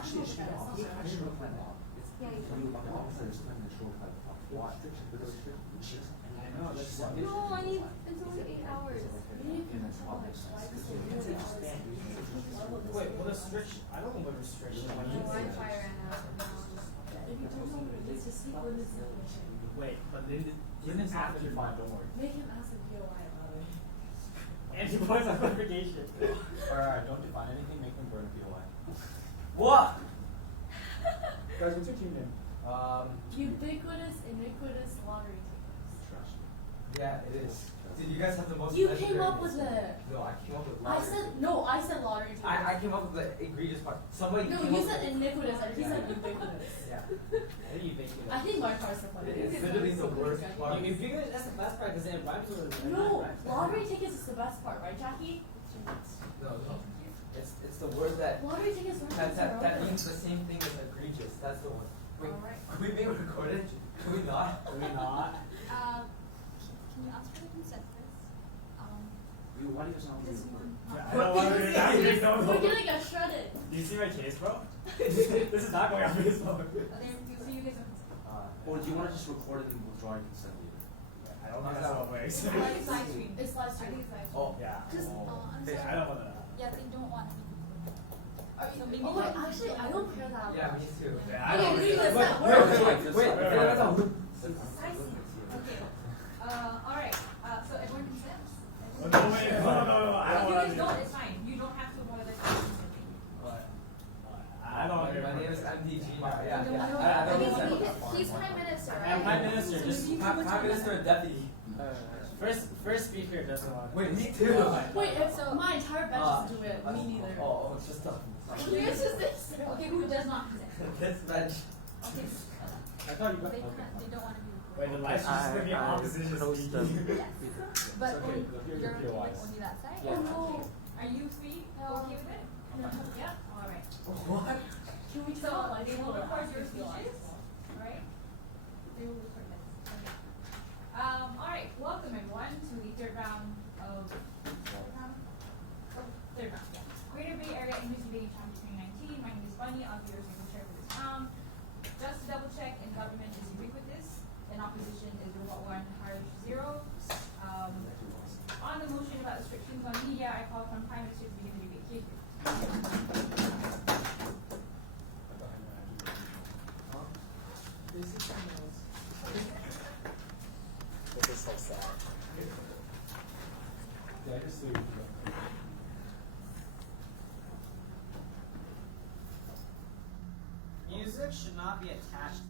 actually, it should be the opposite. I should look like that. The opposite is when the show like what? I know, that's No, I need. It's only 8 hours. Wait, what restriction? I don't know what restriction My means. Wi-Fi ran out. If you don't know what it is, just speak with this information. Wait, but then it's after fine, don't worry. Make him ask the POI about it. Anti-voice amplification. Alright, don't define anything, make them burn POI. What? Guys, what's your team name? Ubiquitous, iniquitous lottery tickets. Yeah, it is. Did you guys have the most? You came up with it. No, I came up with. I said lottery tickets. I came up with the egregious part. Somebody. No, came you up said with, iniquitous and he said ubiquitous. Yeah. How do you think it? I think my part's the funny. It's literally the worst part. If you guys, that's the best part because it rhymes with it. No, lottery tickets is the best part, right, Jackie? No. It's the word that Lottery tickets are that means the same thing as egregious. That's the one. Wait, can we make it recorded? Can we not? Can we not? Can you ask for the consent first? Why do you sound This one. I don't want to do that. We're gonna get shredded. Do you see my case, bro? This is not going on Facebook. So you guys don't. Or do you want to just record it and withdraw your consent later? I don't know how that works. It's live stream. It's live I think stream. it's live stream. Oh. Yeah. Just, I'm sorry. I don't want to. Yeah, they don't want to be. So maybe Oh wait, actually, I don't care that Yeah, much. me too. Yeah, I Okay, don't read this Wait, out. Wait, Where Okay. Alright. So everyone consents? Oh, no, wait, no, I don't You want guys to. don't, it's fine. You don't have to avoid the consenting. I don't want to. My name is MTG. Yeah, I don't- I don't consent. He's Prime Minister, right? I'm Prime Minister. Just Prime Minister and deputy. first speaker doesn't want. Wait, me too. Wait, if my entire bench do it, me neither. Oh, it's just a. Who is this? Okay, who does not consent? This bench. Okay. I thought you got. They Okay. can't, they don't want to be Wait, the recorded. live stream's gonna be opposition speaking. Yes. But Okay, only, look, you're you're okay with POIs. only that side? Oh no. Are you three okay with it? Yeah? Alright. What? Can we So, tell like they will people record to your ask us speeches, alright? They will record this. Okay. Alright, welcome everyone to the third round of, third round? Oh, third round, yeah. Greater Bay Area English Debating Challenge 2019. My name is Bunny, I'll be your second chair for this round. Just to double check, in government is ubiquitous, in opposition is robot 1, Harsh 0. On the motion about restrictions on media, I call upon Prime Minister to begin the debate. Kate. This is so sad. Did I just leave? Music should not be attached to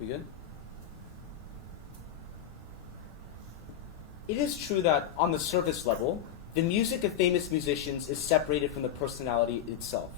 We good? It is true that on the surface level, the music of famous musicians is separated from the personality itself.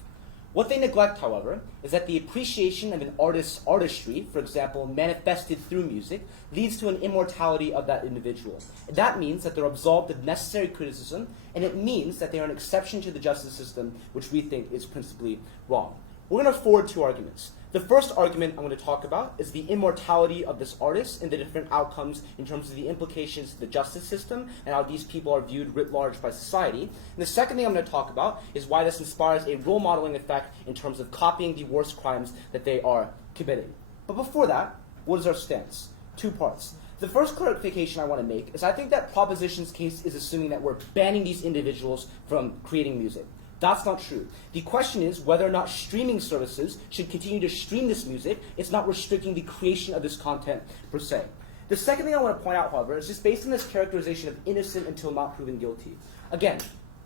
What they neglect, however, is that the appreciation of an artist's artistry, for example, manifested through music, leads to an immortality of that individual. That means that they're absolved of necessary criticism, and it means that they are an exception to the justice system, which we think is principally wrong. We're going to forward two arguments. The first argument I'm going to talk about is the immortality of this artist and the different outcomes in terms of the implications to the justice system and how these people are viewed writ large by society. And the second thing I'm going to talk about is why this inspires a role modeling effect in terms of copying the worst crimes that they are committing. But before that, what is our stance? Two parts. The first clarification I want to make is I think that Proposition's case is assuming that we're banning these individuals from creating music. That's not true. The question is whether or not streaming services should continue to stream this music. It's not restricting the creation of this content per se. The second thing I want to point out, however, is just based on this characterization of innocent until not proven guilty. Again,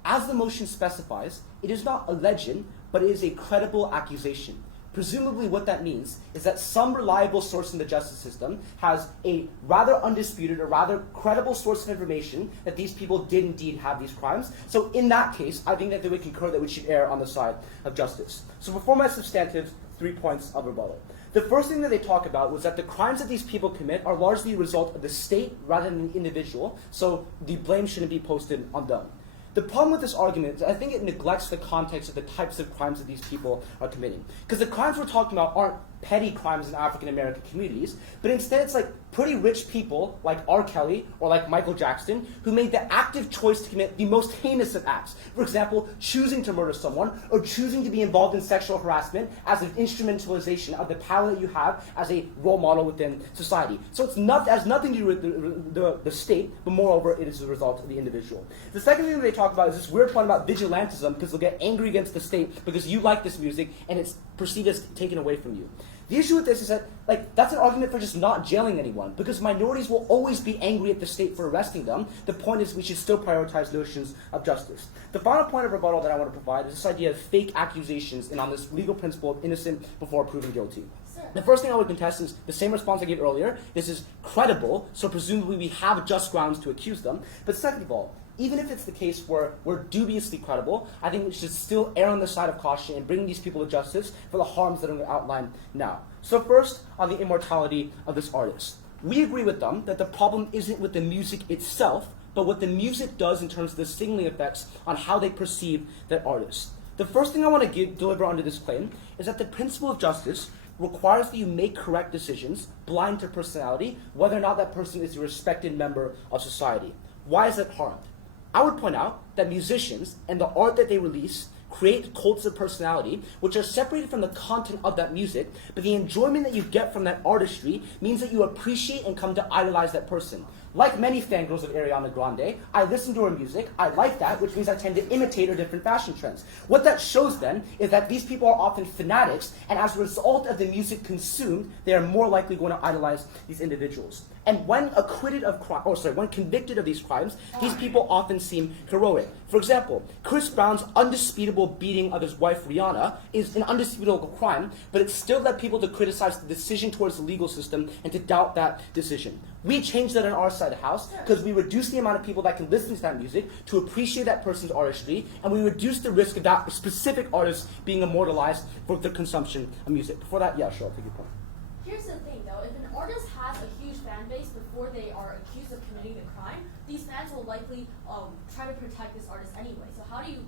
as the motion specifies, it is not a legend, but it is a credible accusation. Presumably what that means is that some reliable source in the justice system has a rather undisputed or rather credible source of information that these people did indeed have these crimes. So in that case, I think that they would concur that we should err on the side of justice. So before my substantive 3 points of rebuttal. The first thing that they talk about was that the crimes that these people commit are largely a result of the state rather than the individual, so the blame shouldn't be posted on them. The problem with this argument is I think it neglects the context of the types of crimes that these people are committing. Because the crimes we're talking about aren't petty crimes in African American communities, but instead it's like pretty rich people like R. Kelly or like Michael Jackson who made the active choice to commit the most heinous of acts. For example, choosing to murder someone or choosing to be involved in sexual harassment as an instrumentalization of the power that you have as a role model within society. So it has nothing to do with the state, but moreover, it is the result of the individual. The second thing that they talk about is this weird point about vigilantism because they'll get angry against the state because you like this music and it's perceived as taken away from you. The issue with this is that, that's an argument for just not jailing anyone, because minorities will always be angry at the state for arresting them. The point is we should still prioritize notions of justice. The final point of rebuttal that I want to provide is this idea of fake accusations and on this legal principle of innocent before proven guilty. The first thing I would contest is the same response I gave earlier. This is credible, so presumably we have just grounds to accuse them. But second of all, even if it's the case where we're dubiously credible, I think we should still err on the side of caution and bring these people to justice for the harms that I'm going to outline now. So first, on the immortality of this artist. We agree with them that the problem isn't with the music itself, but what the music does in terms of the signaling effects on how they perceive that artist. The first thing I want to deliver under this claim is that the principle of justice requires that you make correct decisions, blind to personality, whether or not that person is a respected member of society. Why is that harmed? I would point out that musicians and the art that they release create cults of personality, which are separated from the content of that music, but the enjoyment that you get from that artistry means that you appreciate and come to idolize that person. Like many fangirls of Ariana Grande, I listen to her music, I like that, which means I tend to imitate her different fashion trends. What that shows then is that these people are often fanatics, and as a result of the music consumed, they are more likely going to idolize these individuals. And when when convicted of these crimes, these people often seem heroic. For example, Chris Brown's undisputable beating of his wife Rihanna is an undisputable crime, but it still led people to criticize the decision towards the legal system and to doubt that decision. We changed that on our side of the house because we reduced the amount of people that can listen to that music to appreciate that person's artistry, and we reduced the risk of that specific artist being immortalized for the consumption of music. Before that, yeah, sure, I'll take your point. Here's the thing though, if an artist has a huge fan base before they are accused of committing the crime, these fans will likely try to protect this artist anyway. So how do you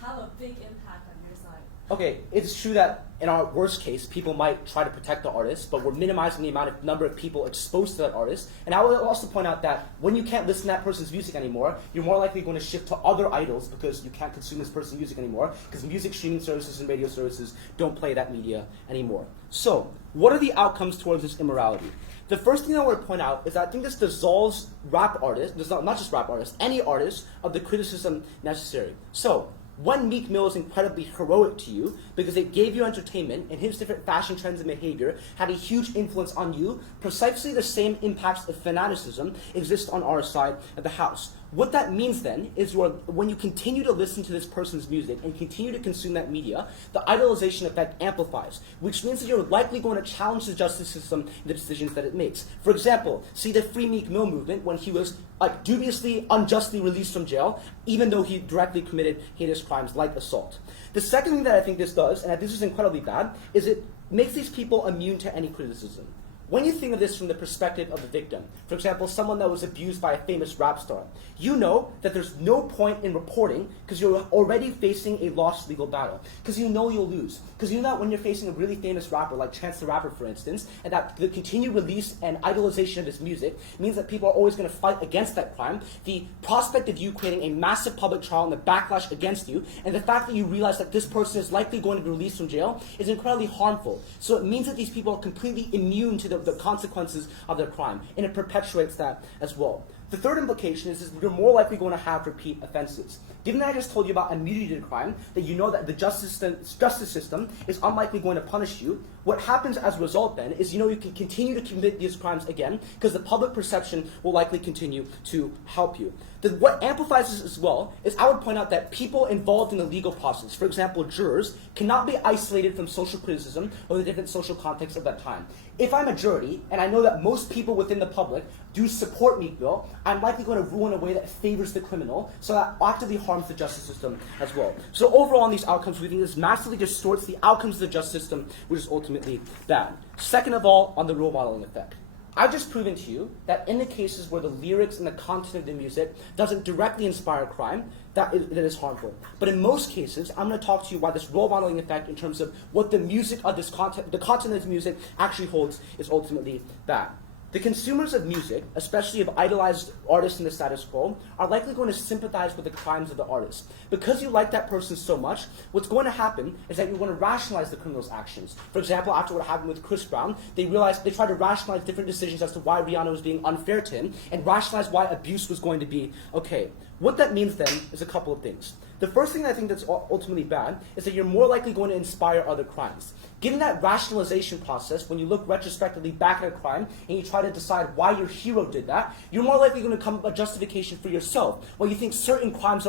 have a big impact on your side? Okay, it's true that in our worst case, people might try to protect the artist, but we're minimizing the number of people exposed to that artist. And I will also point out that when you can't listen to that person's music anymore, you're more likely going to shift to other idols because you can't consume this person's music anymore, because music streaming services and radio services don't play that media anymore. So, what are the outcomes towards this immorality? The first thing I want to point out is that I think this dissolves rap artists, not just rap artists, any artists, of the criticism necessary. So, when Meek Mill is incredibly heroic to you because it gave you entertainment and his different fashion trends and behavior had a huge influence on you, precisely the same impacts of fanaticism exist on our side of the house. What that means then is when you continue to listen to this person's music and continue to consume that media, the idolization effect amplifies, which means that you're likely going to challenge the justice system and the decisions that it makes. For example, see the Free Meek Mill movement when he was dubiously, unjustly released from jail, even though he directly committed heinous crimes like assault. The second thing that I think this does, and this is incredibly bad, is it makes these people immune to any criticism. When you think of this from the perspective of the victim, for example, someone that was abused by a famous rap star, you know that there's no point in reporting because you're already facing a lost legal battle. Because you know you'll lose. Because you know that when you're facing a really famous rapper, like Chance the Rapper, for instance, and that the continued release and idolization of his music means that people are always going to fight against that crime, the prospect of you creating a massive public trial and the backlash against you, and the fact that you realize that this person is likely going to be released from jail is incredibly harmful. So it means that these people are completely immune to the consequences of their crime, and it perpetuates that as well. The third implication is you're more likely going to have repeat offenses. Given that I just told you about immunity to crime, that you know that the justice system is unlikely going to punish you, what happens as a result then is you can continue to commit these crimes again because the public perception will likely continue to help you. What amplifies this as well is I would point out that people involved in the legal process, for example jurors, cannot be isolated from social criticism or the different social context of that time. If I'm a jury, and I know that most people within the public do support Meek Mill, I'm likely going to rule in a way that favors the criminal, so that actively harms the justice system as well. So overall on these outcomes, we think this massively distorts the outcomes of the justice system, which is ultimately bad. Second of all, on the role modeling effect. I've just proven to you that in the cases where the lyrics and the content of the music doesn't directly inspire crime, that is harmful. But in most cases, I'm going to talk to you why this role modeling effect in terms of what the music of this content, the content of this music actually holds is ultimately bad. The consumers of music, especially of idolized artists in the status quo, are likely going to sympathize with the crimes of the artist. Because you like that person so much, what's going to happen is that you're going to rationalize the criminal's actions. For example, after what happened with Chris Brown, they tried to rationalize different decisions as to why Rihanna was being unfair to him, and rationalize why abuse was going to be okay. What that means then is a couple of things. The first thing I think that's ultimately bad is that you're more likely going to inspire other crimes. Given that rationalization process, when you look retrospectively back at a crime and you try to decide why your hero did that, you're more likely going to come up with a justification for yourself. Why you think certain crimes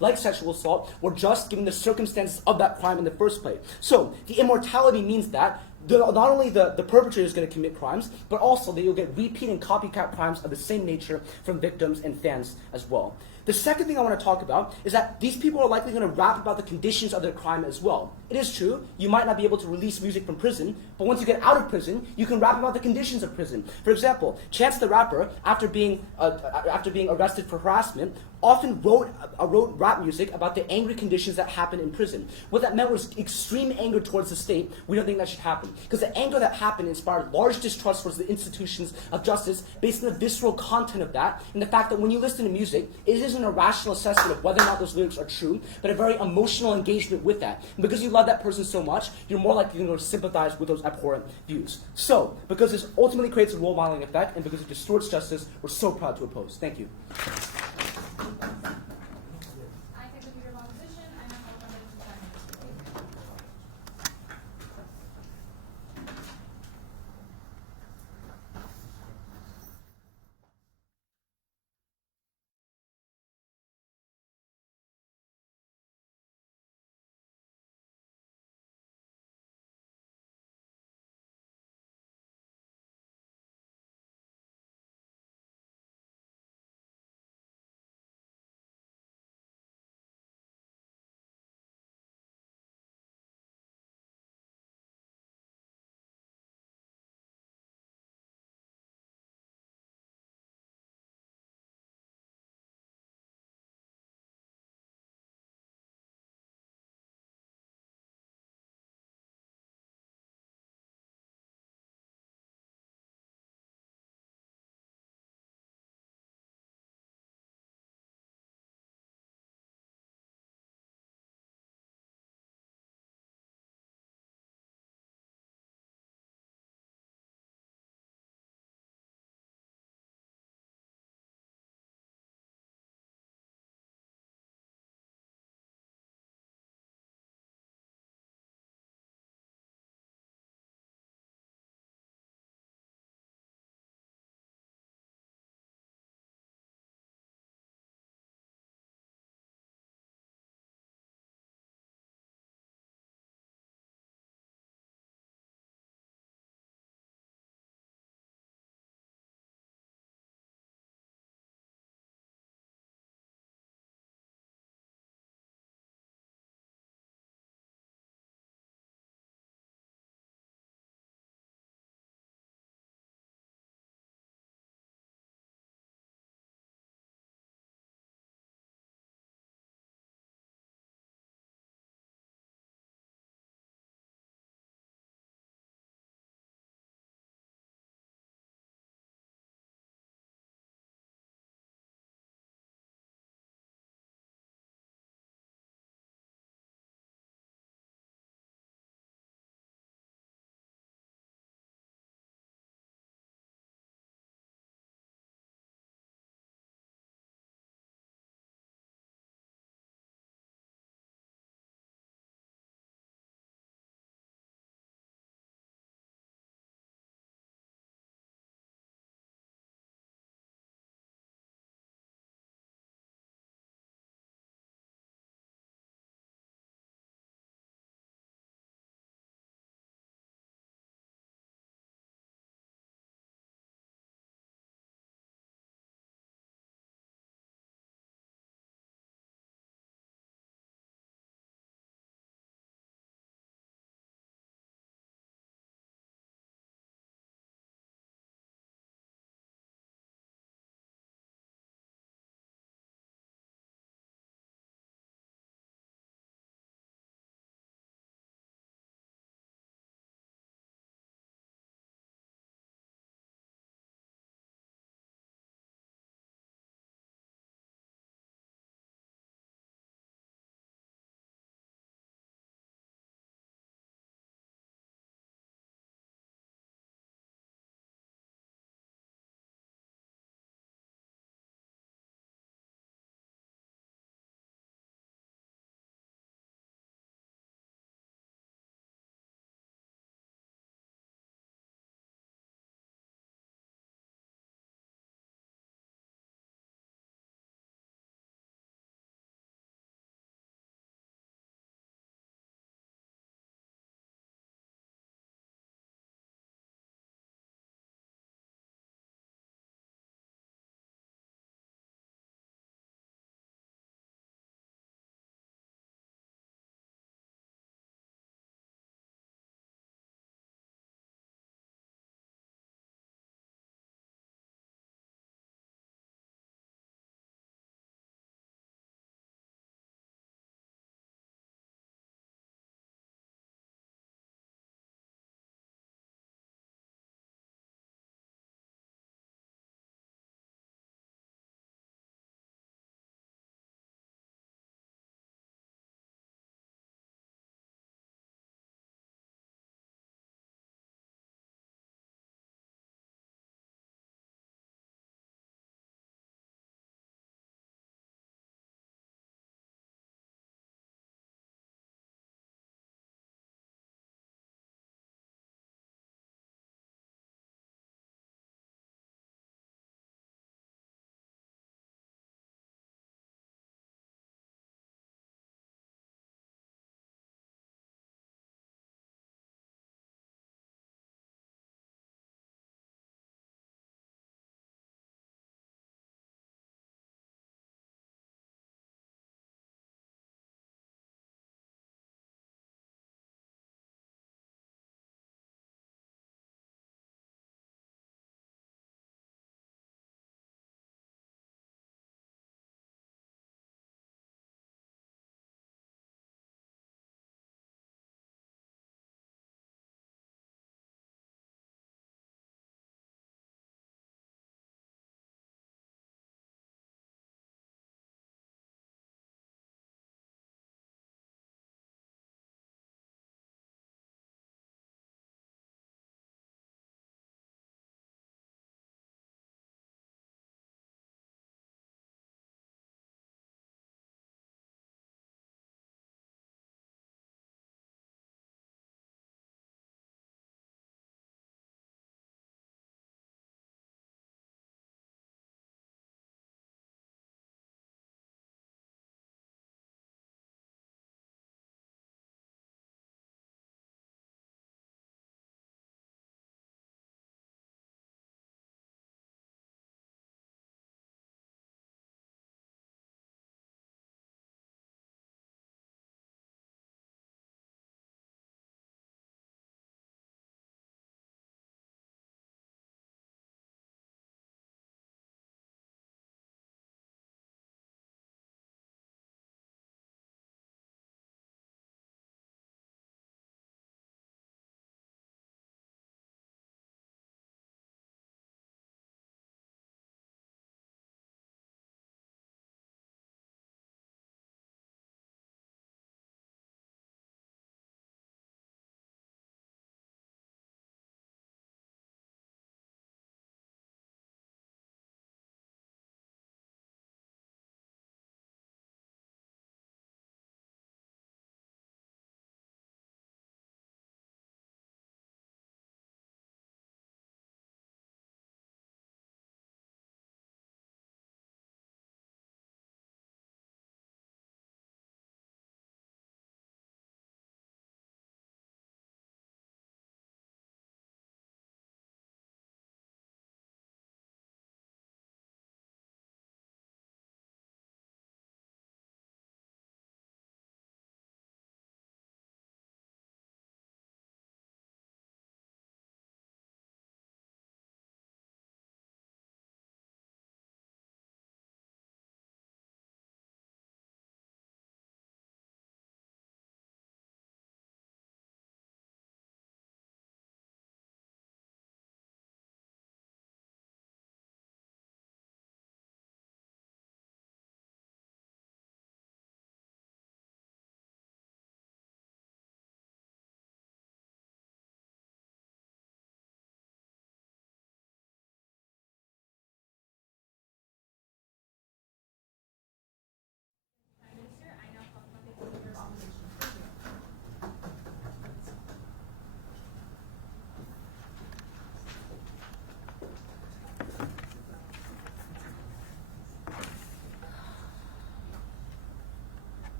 like sexual assault were just given the circumstances of that crime in the first place. So the immortality means that not only the perpetrator is going to commit crimes, but also that you'll get repeat and copycat crimes of the same nature from victims and fans as well. The second thing I want to talk about is that these people are likely going to rap about the conditions of their crime as well. It is true, you might not be able to release music from prison, but once you get out of prison, you can rap about the conditions of prison. For example, Chance the Rapper, after being arrested for harassment, often wrote rap music about the angry conditions that happen in prison. What that meant was extreme anger towards the state. We don't think that should happen. Because the anger that happened inspired large distrust towards the institutions of justice based on the visceral content of that, and the fact that when you listen to music, it isn't a rational assessment of whether or not those lyrics are true, but a very emotional engagement with that. And because you love that person so much, you're more likely going to sympathize with those abhorrent views. So, because this ultimately creates a role modeling effect, and because it distorts justice, we're so proud to oppose. Thank you.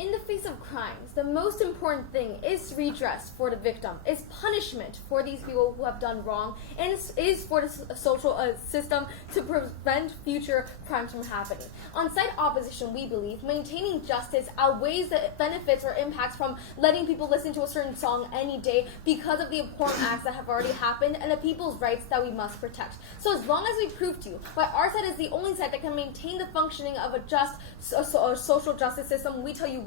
in the face of crimes, the most important thing is redress for the victim, is punishment for these people who have done wrong, and is for the social system to prevent future crimes from happening. On side opposition, we believe maintaining justice outweighs the benefits or impacts from letting people listen to a certain song any day because of the important acts that have already happened and the people's rights that we must protect. So as long as we prove to you why our side is the only side that can maintain the functioning of a just social justice system, we tell you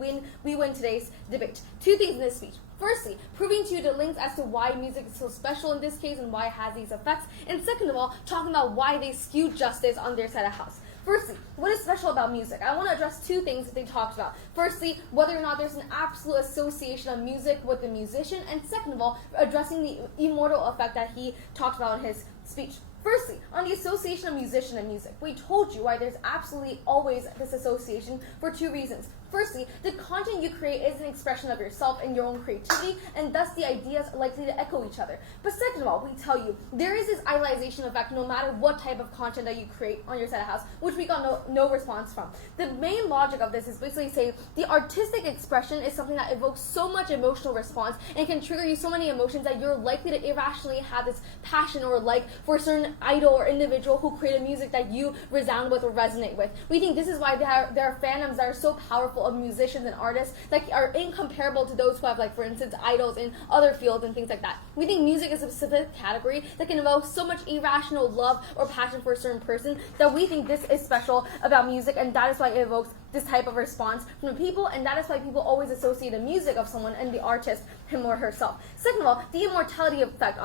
we win today's debate. Two things in this speech. Firstly, proving to you the links as to why music is so special in this case and why it has these effects. And second of all, talking about why they skew justice on their side of house. Firstly, what is special about music? I want to address two things that they talked about. Firstly, whether or not there's an absolute association of music with the musician, and second of all, addressing the immortal effect that he talked about in his speech. Firstly, on the association of musician and music, we told you why there's absolutely always this association for two reasons. Firstly, the content you create is an expression of yourself and your own creativity, and thus the ideas are likely to echo each other. But second of all, we tell you, there is this idolization effect no matter what type of content that you create on your side of house, which we got no response from. The main logic of this is basically saying the artistic expression is something that evokes so much emotional response and can trigger you so many emotions that you're likely to irrationally have this passion or like for a certain idol or individual who created music that you resound with or resonate with. We think this is why there are fandoms that are so powerful of musicians and artists that are incomparable to those who have, like, for instance, idols in other fields and things like that. We think music is a specific category that can evoke so much irrational love or passion for a certain person that we think this is special about music, and that is why it evokes this type of response from the people, and that is why people always associate the music of someone and the artist, him or herself. Second of all, the immortality effect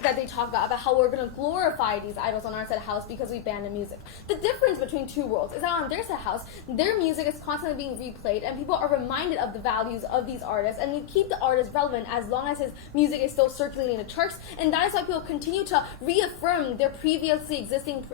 that they talk about how we're going to glorify these idols on our side of house because we ban the music. The difference between two worlds is that on their side of house, their music is constantly being replayed, and people are reminded of the values of these artists, and we keep the artist relevant as long as his music is still circulating in the charts, and that is why people continue to reaffirm their previously existing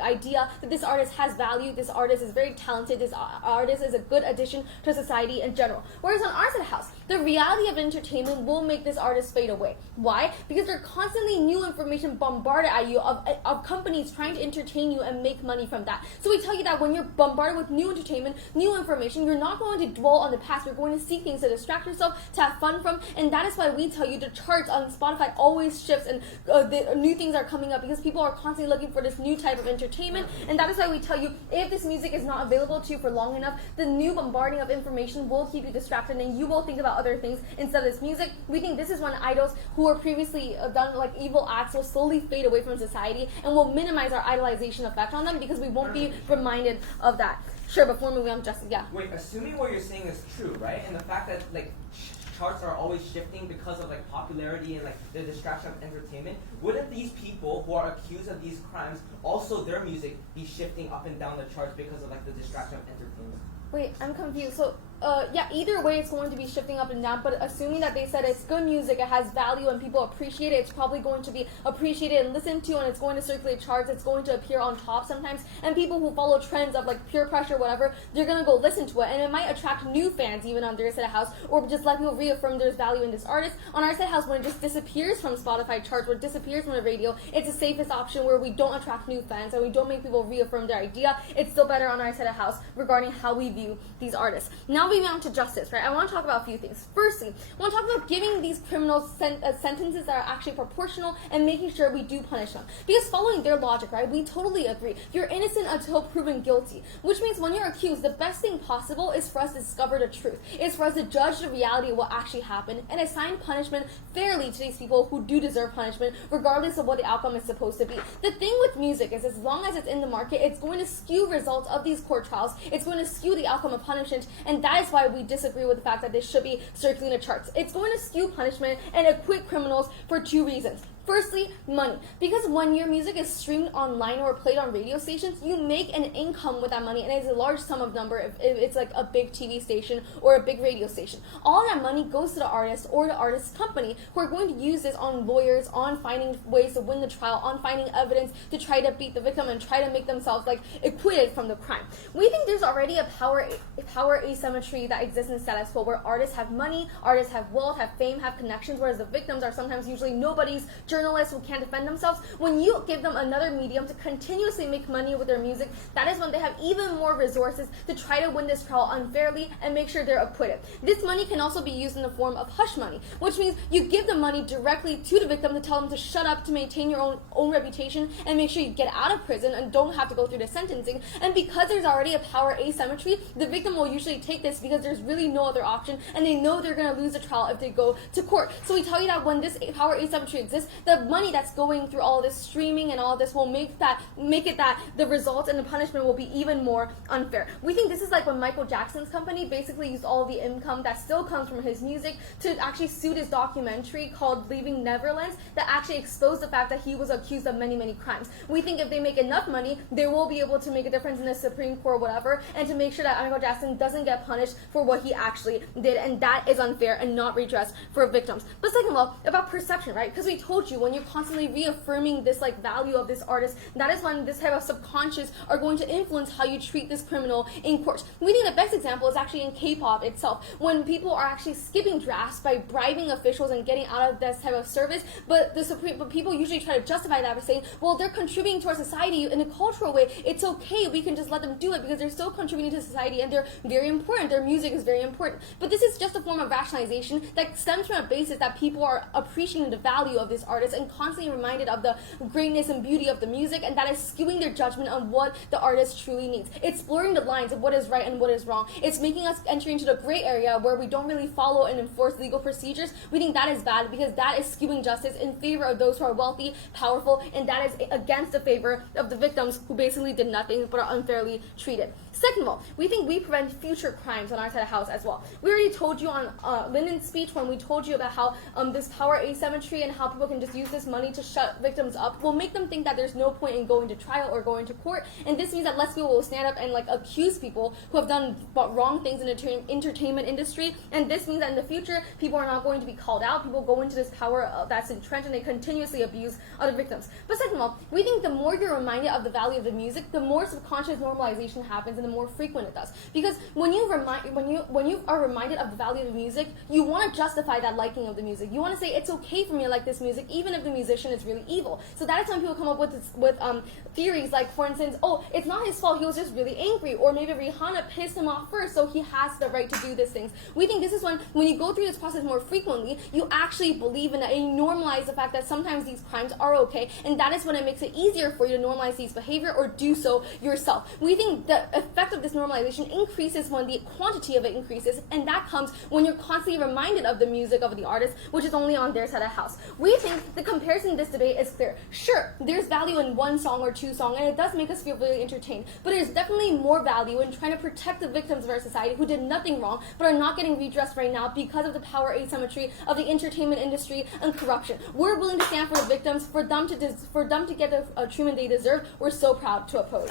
idea that this artist has value, this artist is very talented, this artist is a good addition to society in general. Whereas on our side of house, the reality of entertainment will make this artist fade away. Why? Because they're constantly new information bombarded at you of companies trying to entertain you and make money from that. So we tell you that when you're bombarded with new entertainment, new information, you're not going to dwell on the past. You're going to seek things to distract yourself, to have fun from, and that is why we tell you the charts on Spotify always shifts and the new things are coming up because people are constantly looking for this new type of entertainment, and that is why we tell you if this music is not available to you for long enough, the new bombarding of information will keep you distracted and you will think about other things instead of this music. We think this is when idols who were previously done like evil acts will slowly fade away from society, and will minimize our idolization effect on them because we won't be reminded of that. Sure, before moving on, Justin, yeah. Wait, assuming what you're saying is true, right? And the fact that like charts are always shifting because of like popularity and like the distraction of entertainment, wouldn't these people who are accused of these crimes also their music be shifting up and down the charts because of like the distraction of entertainment? Wait, I'm confused. So, yeah, either way it's going to be shifting up and down, but assuming that they said it's good music, it has value, and people appreciate it, it's probably going to be appreciated and listened to, and it's going to circulate charts, it's going to appear on top sometimes, and people who follow trends of, like, peer pressure, whatever, they're going to go listen to it, and it might attract new fans even on their side of house, or just let people reaffirm there's value in this artist. On our side of house, when it just disappears from Spotify charts, or disappears from the radio, it's the safest option where we don't attract new fans, and we don't make people reaffirm their idea. It's still better on our side of house regarding how we view these artists. Now moving on to justice, right? I want to talk about a few things. Firstly, I want to talk about giving these criminals sentences that are actually proportional and making sure we do punish them. Because following their logic, right, we totally agree. You're innocent until proven guilty, which means when you're accused, the best thing possible is for us to discover the truth. It's for us to judge the reality of what actually happened and assign punishment fairly to these people who do deserve punishment, regardless of what the outcome is supposed to be. The thing with music is as long as it's in the market, it's going to skew results of these court trials. It's going to skew the outcome of punishment, and that is why we disagree with the fact that this should be circulating the charts. It's going to skew punishment and acquit criminals for two reasons. Firstly, money. Because when your music is streamed online or played on radio stations, you make an income with that money, and it's a large sum of number if it's like a big TV station or a big radio station. All that money goes to the artist or the artist's company, who are going to use this on lawyers, on finding ways to win the trial, on finding evidence to try to beat the victim and try to make themselves like acquitted from the crime. We think there's already a power asymmetry that exists in status quo, where artists have money, artists have wealth, have fame, have connections, whereas the victims are sometimes usually nobodies journalists who can't defend themselves, when you give them another medium to continuously make money with their music, that is when they have even more resources to try to win this trial unfairly and make sure they're acquitted. This money can also be used in the form of hush money, which means you give the money directly to the victim to tell them to shut up, to maintain your own reputation and make sure you get out of prison and don't have to go through the sentencing. And because there's already a power asymmetry, the victim will usually take this because there's really no other option and they know they're going to lose the trial if they go to court. So we tell you that when this power asymmetry exists, the money that's going through all this streaming and all this will make it that the results and the punishment will be even more unfair. We think this is like when Michael Jackson's company basically used all the income that still comes from his music to actually sue his documentary called Leaving Neverland that actually exposed the fact that he was accused of many, many crimes. We think if they make enough money, they will be able to make a difference in the Supreme Court, whatever, and to make sure that Michael Jackson doesn't get punished for what he actually did, and that is unfair and not redress for victims. But second of all, about perception, right? Because we told you when you're constantly reaffirming this like value of this artist, that is when this type of subconscious are going to influence how you treat this criminal in court. We think the best example is actually in K-pop itself, when people are actually skipping drafts by bribing officials and getting out of this type of service, but people usually try to justify that by saying, well, they're contributing to our society in a cultural way. It's okay, we can just let them do it because they're still contributing to society and they're very important. Their music is very important. But this is just a form of rationalization that stems from a basis that people are appreciating the value of this artist and constantly reminded of the greatness and beauty of the music, and that is skewing their judgment on what the artist truly needs. It's blurring the lines of what is right and what is wrong. It's making us enter into the gray area where we don't really follow and enforce legal procedures. We think that is bad because that is skewing justice in favor of those who are wealthy, powerful, and that is against the favor of the victims who basically did nothing but are unfairly treated. Second of all, we think we prevent future crimes on our side of the house as well. We already told you on Lyndon's speech when we told you about how this power asymmetry and how people can just use this money to shut victims up will make them think that there's no point in going to trial or going to court, and this means that less people will stand up and like accuse people who have done wrong things in the entertainment industry, and this means that in the future people are not going to be called out. People go into this power that's entrenched and they continuously abuse other victims. But second of all, we think the more you're reminded of the value of the music, the more subconscious normalization happens and the more frequent it does. Because when you are reminded of the value of the music, you want to justify that liking of the music. You want to say it's okay for me to like this music even if the musician is really evil. So that is when people come up with theories like, for instance, oh, it's not his fault, he was just really angry, or maybe Rihanna pissed him off first, so he has the right to do these things. We think this is when you go through this process more frequently, you actually believe in it and you normalize the fact that sometimes these crimes are okay, and that is when it makes it easier for you to normalize these behavior or do so yourself. We think the effect of this normalization increases when the quantity of it increases, and that comes when you're constantly reminded of the music of the artist, which is only on their side of the house. We think the comparison in this debate is clear. Sure, there's value in one song or two songs, and it does make us feel really entertained, but there's definitely more value in trying to protect the victims of our society who did nothing wrong but are not getting redressed right now because of the power asymmetry of the entertainment industry and corruption. We're willing to stand for the victims, for them to get the treatment they deserve. We're so proud to oppose.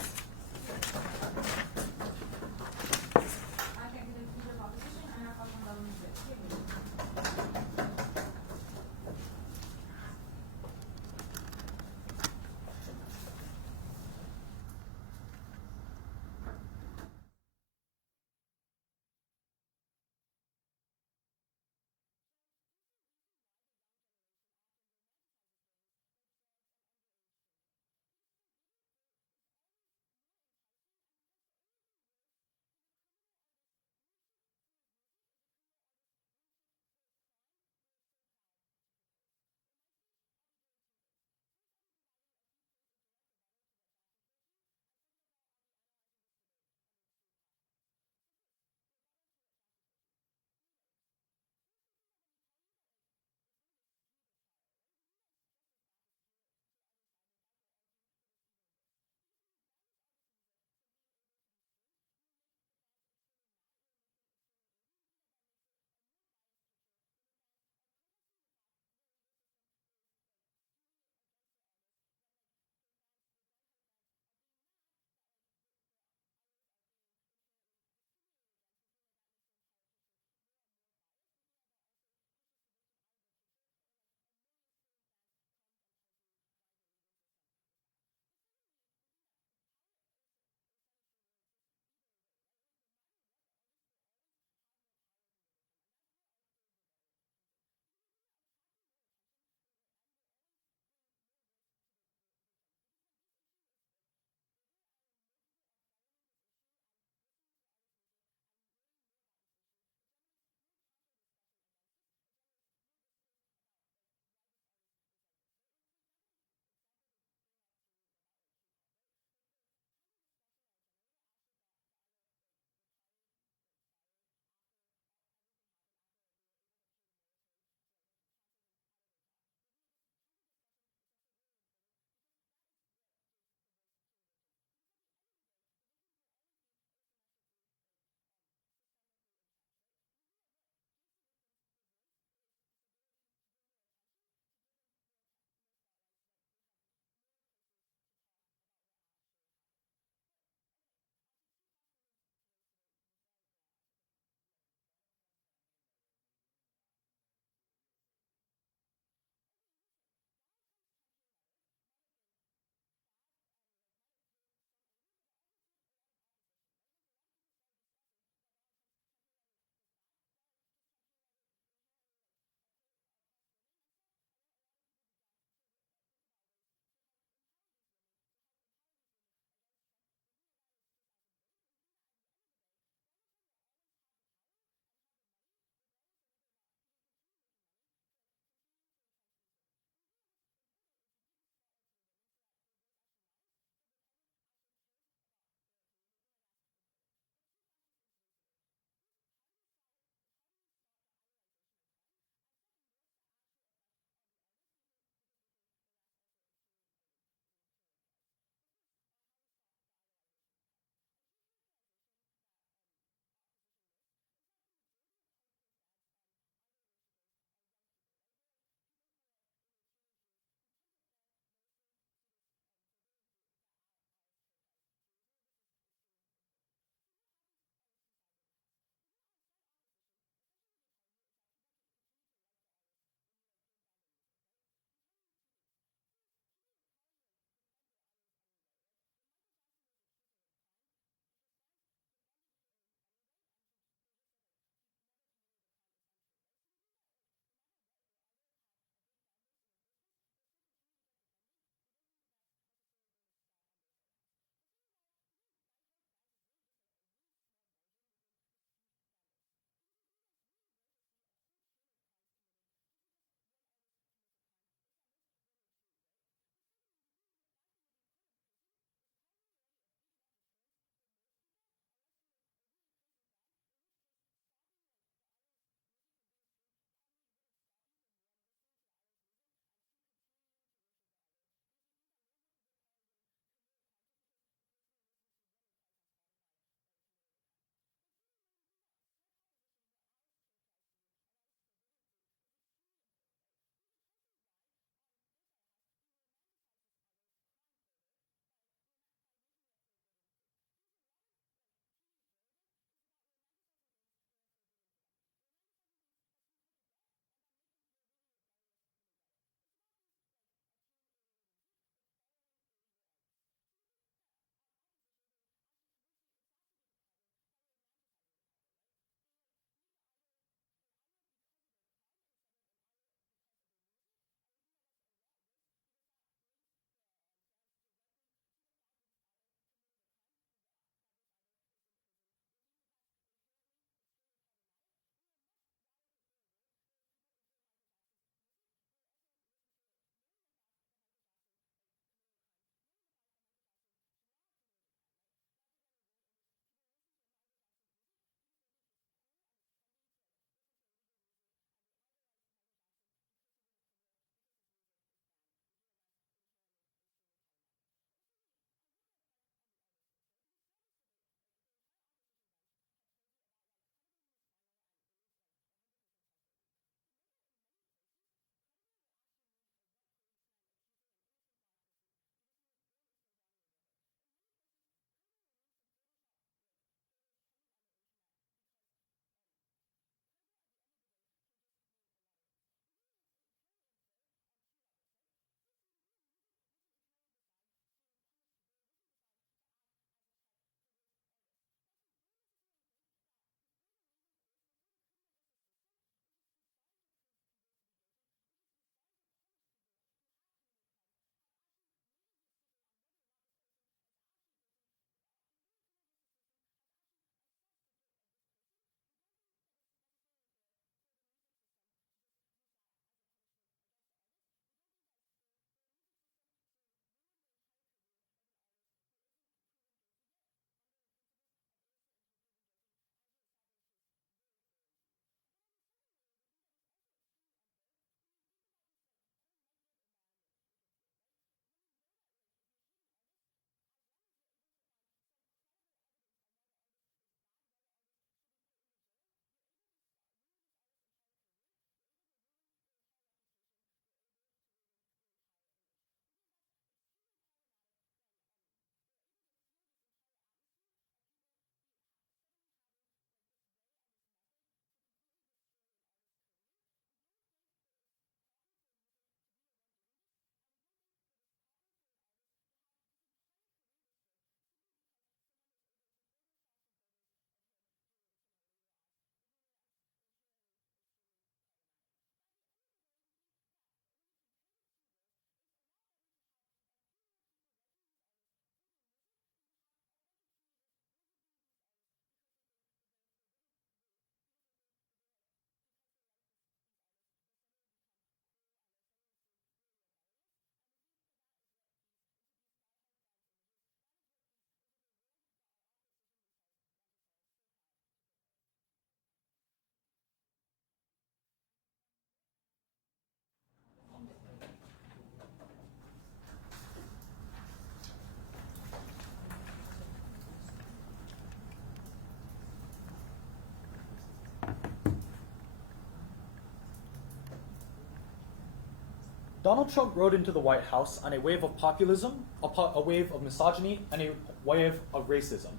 Donald Trump rode into the White House on a wave of populism, a wave of misogyny, and a wave of racism.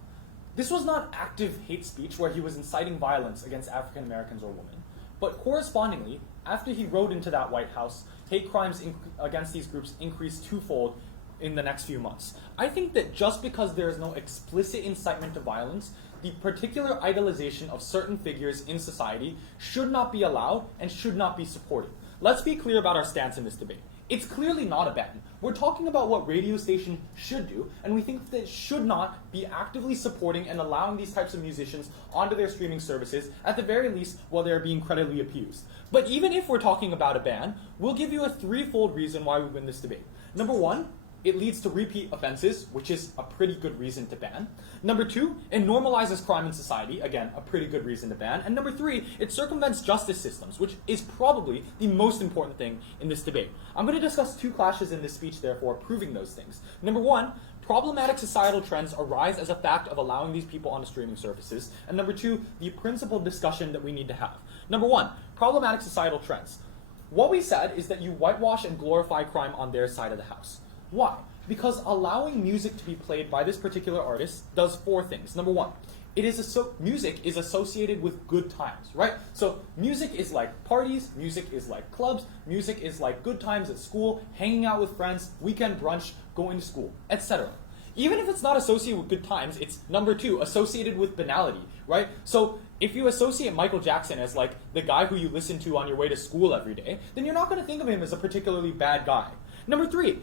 This was not active hate speech where he was inciting violence against African Americans or women, but correspondingly, after he rode into that White House, hate crimes against these groups increased twofold in the next few months. I think that just because there is no explicit incitement to violence, the particular idolization of certain figures in society should not be allowed and should not be supported. Let's be clear about our stance in this debate. It's clearly not a ban. We're talking about what radio stations should do, and we think that it should not be actively supporting and allowing these types of musicians onto their streaming services, at the very least, while they're being credibly abused. But even if we're talking about a ban, we'll give you a threefold reason why we win this debate. Number one, it leads to repeat offenses, which is a pretty good reason to ban. Number two, it normalizes crime in society, again, a pretty good reason to ban. And number three, it circumvents justice systems, which is probably the most important thing in this debate. I'm going to discuss two clashes in this speech, therefore, proving those things. Number one, problematic societal trends arise as a fact of allowing these people onto streaming services. And number two, the principled discussion that we need to have. Number one, problematic societal trends. What we said is that you whitewash and glorify crime on their side of the house. Why? Because allowing music to be played by this particular artist does four things. Number one, music is associated with good times, right? So music is like parties, music is like clubs, music is like good times at school, hanging out with friends, weekend brunch, going to school, etc. Even if it's not associated with good times, it's number two, associated with banality, right? So if you associate Michael Jackson as like the guy who you listen to on your way to school every day, then you're not going to think of him as a particularly bad guy. Number three,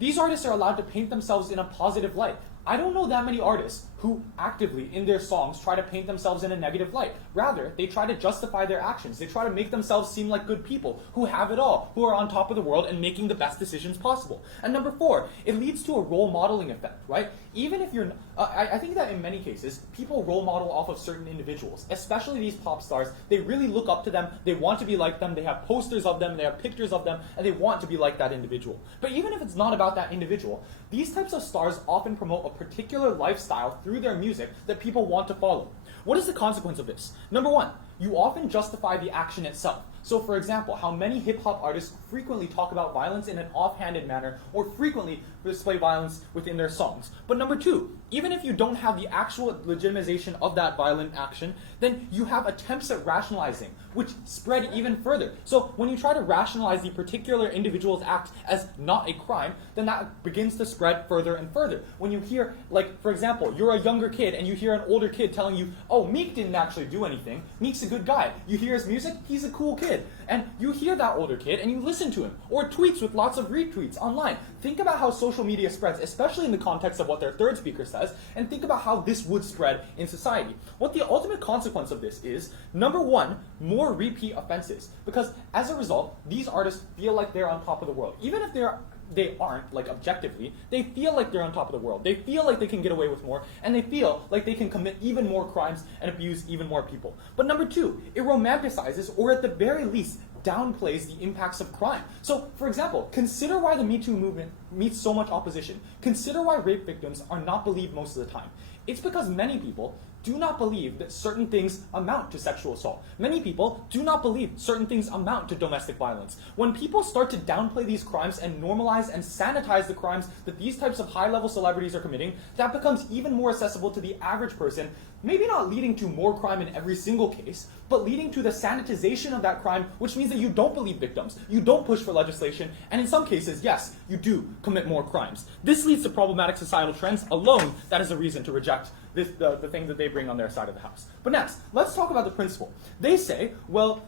these artists are allowed to paint themselves in a positive light. I don't know that many artists who actively, in their songs, try to paint themselves in a negative light. Rather, they try to justify their actions. They try to make themselves seem like good people who have it all, who are on top of the world and making the best decisions possible. And number four, it leads to a role modeling effect, right? Even if you're, I think that in many cases, people role model off of certain individuals, especially these pop stars. They really look up to them, they want to be like them, they have posters of them, they have pictures of them, and they want to be like that individual. But even if it's not about that individual, these types of stars often promote a particular lifestyle through their music that people want to follow. What is the consequence of this? Number one, you often justify the action itself. So for example, how many hip-hop artists frequently talk about violence in an offhanded manner or frequently display violence within their songs. But number two, even if you don't have the actual legitimization of that violent action, then you have attempts at rationalizing, which spread even further. So when you try to rationalize the particular individual's act as not a crime, then that begins to spread further and further. When you hear, like, for example, you're a younger kid and you hear an older kid telling you, oh, Meek didn't actually do anything. Meek's a good guy. You hear his music, he's a cool kid. And you hear that older kid and you listen to him. Or tweets with lots of retweets online. Think about how social media spreads, especially in the context of what their third speaker says, and think about how this would spread in society. What the ultimate consequence of this is, number one, more repeat offenses. Because as a result, these artists feel like they're on top of the world. Even if they aren't, like objectively, they feel like they're on top of the world. They feel like they can get away with more, and they feel like they can commit even more crimes and abuse even more people. But number two, it romanticizes, or at the very least, downplays the impacts of crime. So, for example, consider why the Me Too movement meets so much opposition. Consider why rape victims are not believed most of the time. It's because many people do not believe that certain things amount to sexual assault. Many people do not believe certain things amount to domestic violence. When people start to downplay these crimes and normalize and sanitize the crimes that these types of high-level celebrities are committing, that becomes even more accessible to the average person, maybe not leading to more crime in every single case, but leading to the sanitization of that crime, which means that you don't believe victims, you don't push for legislation, and in some cases, yes, you do commit more crimes. This leads to problematic societal trends alone. That is a reason to reject the thing that they bring on their side of the house. But next, let's talk about the principle. They say, well,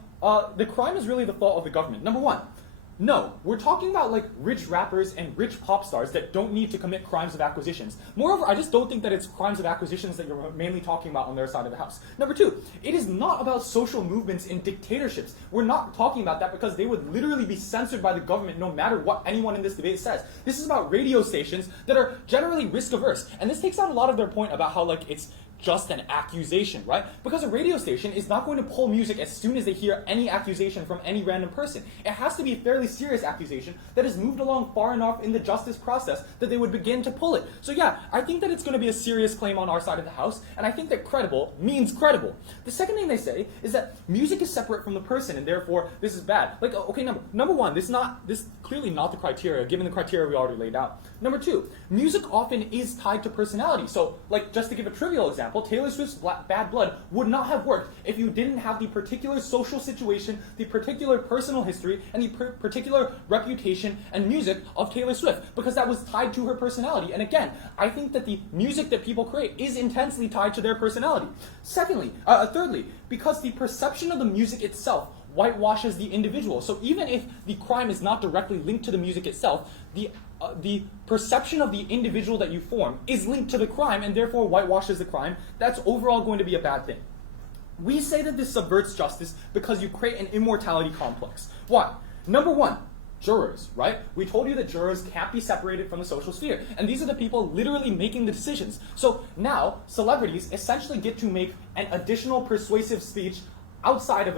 the crime is really the fault of the government. Number one, no, we're talking about like rich rappers and rich pop stars that don't need to commit crimes of acquisitions. Moreover, I just don't think that it's crimes of acquisitions that you're mainly talking about on their side of the house. Number two, it is not about social movements in dictatorships. We're not talking about that because they would literally be censored by the government no matter what anyone in this debate says. This is about radio stations that are generally risk averse. And this takes out a lot of their point about how like it's just an accusation, right? Because a radio station is not going to pull music as soon as they hear any accusation from any random person. It has to be a fairly serious accusation that has moved along far enough in the justice process that they would begin to pull it. So yeah, I think that it's going to be a serious claim on our side of the house, and I think that credible means credible. The second thing they say is that music is separate from the person, and therefore this is bad. Like, okay, number one, this is clearly not the criteria, given the criteria we already laid out. Number two, music often is tied to personality. So, like, just to give a trivial example, Taylor Swift's Bad Blood would not have worked if you didn't have the particular social situation, the particular personal history, and the particular reputation and music of Taylor Swift, because that was tied to her personality. And again, I think that the music that people create is intensely tied to their personality. Thirdly, because the perception of the music itself whitewashes the individual. So even if the crime is not directly linked to the music itself, the perception of the individual that you form is linked to the crime and therefore whitewashes the crime. That's overall going to be a bad thing. We say that this subverts justice because you create an immortality complex. Why? Number one, jurors, right? We told you that jurors can't be separated from the social sphere, and these are the people literally making the decisions. So now, celebrities essentially get to make an additional persuasive speech outside of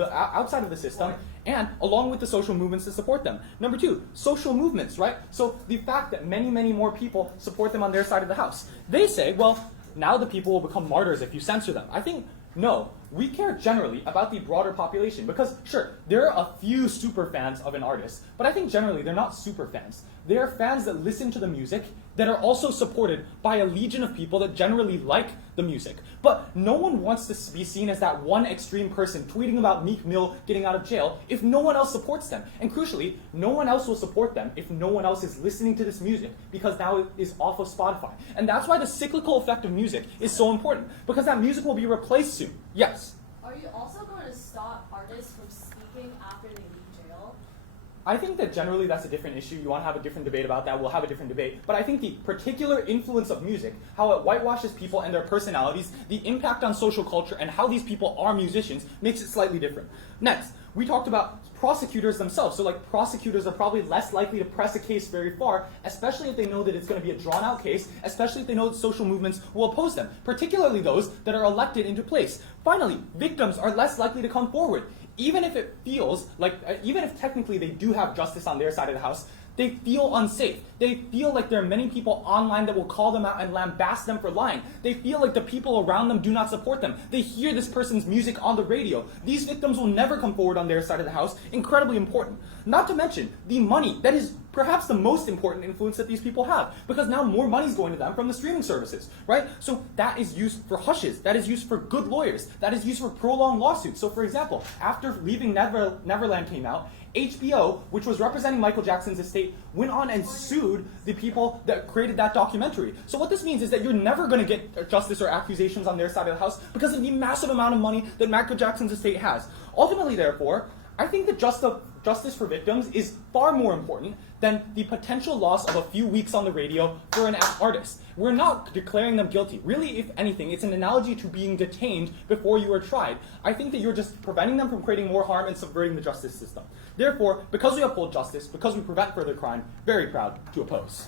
the system, and along with the social movements that support them. Number two, social movements, right? So the fact that many, many more people support them on their side of the house. They say, well, now the people will become martyrs if you censor them. I think, no, we care generally about the broader population, because sure, there are a few super fans of an artist, but I think generally they're not super fans. They are fans that listen to the music that are also supported by a legion of people that generally like the music. But no one wants to be seen as that one extreme person tweeting about Meek Mill getting out of jail if no one else supports them. And crucially, no one else will support them if no one else is listening to this music, because now it is off of Spotify. And that's why the cyclical effect of music is so important, because that music will be replaced soon. Yes? Are you also going to stop artists from speaking after they leave jail? I think that generally that's a different issue. You want to have a different debate about that, we'll have a different debate. But I think the particular influence of music, how it whitewashes people and their personalities, the impact on social culture, and how these people are musicians makes it slightly different. Next, we talked about prosecutors themselves. So like prosecutors are probably less likely to press a case very far, especially if they know that it's going to be a drawn out case, especially if they know that social movements will oppose them, particularly those that are elected into place. Finally, victims are less likely to come forward. Even if it feels like, even if technically they do have justice on their side of the house, they feel unsafe. They feel like there are many people online that will call them out and lambast them for lying. They feel like the people around them do not support them. They hear this person's music on the radio. These victims will never come forward on their side of the house. Incredibly important. Not to mention the money. That is perhaps the most important influence that these people have, because now more money is going to them from the streaming services, right? So that is used for hushes. That is used for good lawyers. That is used for prolonged lawsuits. So for example, after Leaving Neverland came out, HBO, which was representing Michael Jackson's estate, went on and sued the people that created that documentary. So what this means is that you're never going to get justice or accusations on their side of the house because of the massive amount of money that Michael Jackson's estate has. Ultimately, therefore, I think that justice for victims is far more important than the potential loss of a few weeks on the radio for an artist. We're not declaring them guilty. Really, if anything, it's an analogy to being detained before you are tried. I think that you're just preventing them from creating more harm and subverting the justice system. Therefore, because we uphold justice, because we prevent further crime, very proud to oppose.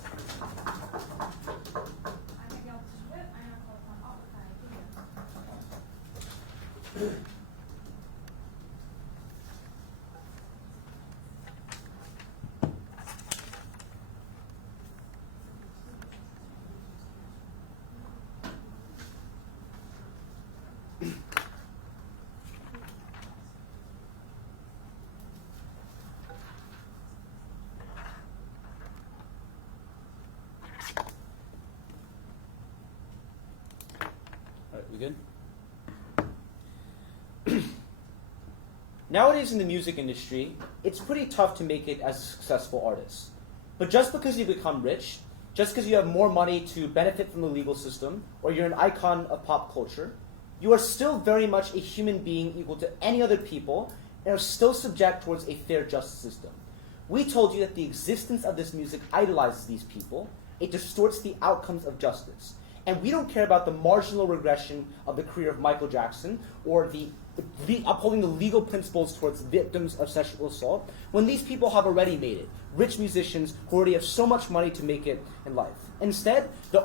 We good? Nowadays in the music industry, it's pretty tough to make it as a successful artist. But just because you become rich, just because you have more money to benefit from the legal system, or you're an icon of pop culture, you are still very much a human being equal to any other people and are still subject towards a fair justice system. We told you that the existence of this music idolizes these people, it distorts the outcomes of justice. And we don't care about the marginal regression of the career of Michael Jackson or the upholding the legal principles towards victims of sexual assault when these people have already made it. Rich musicians who already have so much money to make it in life. Instead, the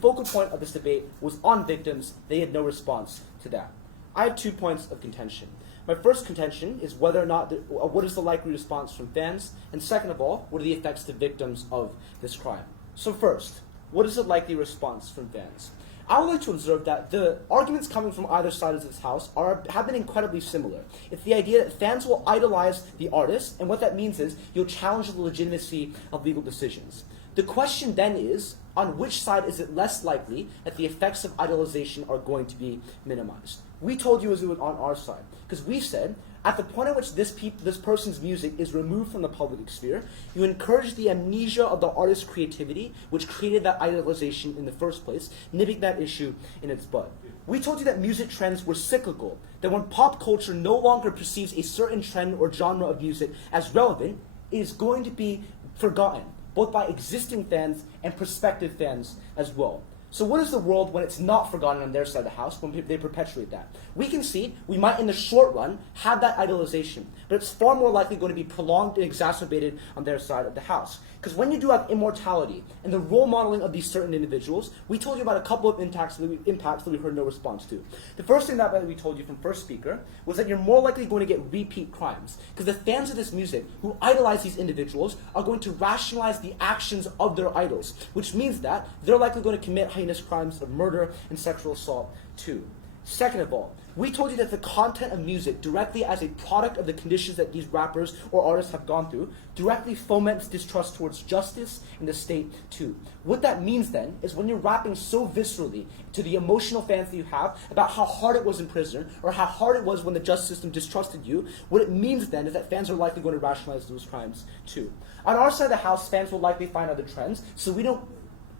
focal point of this debate was on victims. They had no response to that. I have 2 points of contention. My first contention is whether or not, what is the likely response from fans, and second of all, what are the effects to victims of this crime? So first, what is the likely response from fans? I would like to observe that the arguments coming from either side of this house have been incredibly similar. It's the idea that fans will idolize the artist, and what that means is you'll challenge the legitimacy of legal decisions. The question then is, on which side is it less likely that the effects of idolization are going to be minimized? We told you it was on our side, because we said, at the point at which this person's music is removed from the public sphere, you encourage the amnesia of the artist's creativity, which created that idolization in the first place, nipping that issue in its bud. We told you that music trends were cyclical, that when pop culture no longer perceives a certain trend or genre of music as relevant, it is going to be forgotten, both by existing fans and prospective fans as well. So what is the world when it's not forgotten on their side of the house, when they perpetuate that? We can see we might in the short run have that idolization, but it's far more likely going to be prolonged and exacerbated on their side of the house. Because when you do have immortality and the role modeling of these certain individuals, we told you about a couple of impacts that we heard no response to. The first thing that we told you from first speaker was that you're more likely going to get repeat crimes. Because the fans of this music who idolize these individuals are going to rationalize the actions of their idols, which means that they're likely going to commit heinous crimes of murder and sexual assault too. Second of all, we told you that the content of music, directly as a product of the conditions that these rappers or artists have gone through, directly foments distrust towards justice and the state too. What that means then is when you're rapping so viscerally to the emotional fans that you have about how hard it was in prison or how hard it was when the justice system distrusted you, what it means then is that fans are likely going to rationalize those crimes too. On our side of the house, fans will likely find other trends, so we don't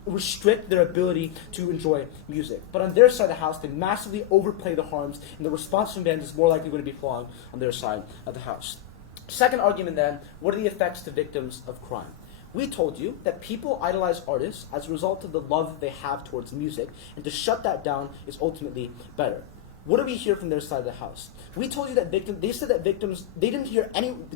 restrict their ability to enjoy music. But on their side of the house, they massively overplay the harms, and the response from fans is more likely going to be flawed on their side of the house. Second argument then, what are the effects to victims of crime? We told you that people idolize artists as a result of the love that they have towards music, and to shut that down is ultimately better. What do we hear from their side of the house? We told you that they said that victims, they didn't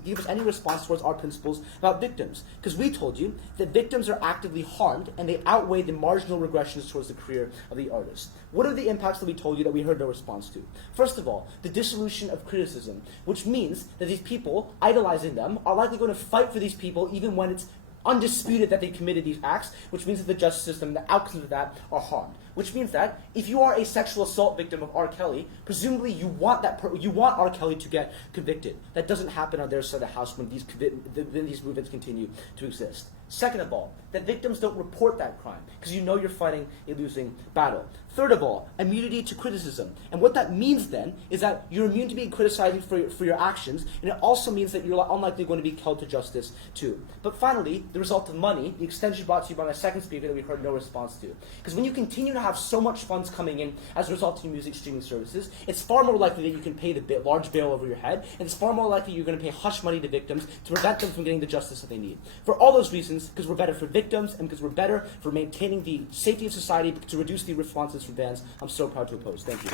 give us any response towards our principles about victims. Because we told you that victims are actively harmed and they outweigh the marginal regressions towards the career of the artist. What are the impacts that we told you that we heard no response to? First of all, the dissolution of criticism, which means that these people, idolizing them, are likely going to fight for these people even when it's undisputed that they committed these acts, which means that the justice system, the outcomes of that are harmed. Which means that if you are a sexual assault victim of R. Kelly, presumably you want R. Kelly to get convicted. That doesn't happen on their side of the house when these movements continue to exist. Second of all, that victims don't report that crime because you know you're fighting a losing battle. Third of all, immunity to criticism. And what that means then is that you're immune to being criticized for your actions, and it also means that you're unlikely going to be held to justice too. But finally, the result of money, the extension brought to you by my second speaker that we heard no response to. Because when you continue to have so much funds coming in as a result of your music streaming services, it's far more likely that you can pay the large bail over your head, and it's far more likely you're going to pay hush money to victims to prevent them from getting the justice that they need. For all those reasons, because we're better for victims and because we're better for maintaining the safety of society to reduce the responses from fans, I'm so proud to oppose. Thank you.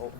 Oh.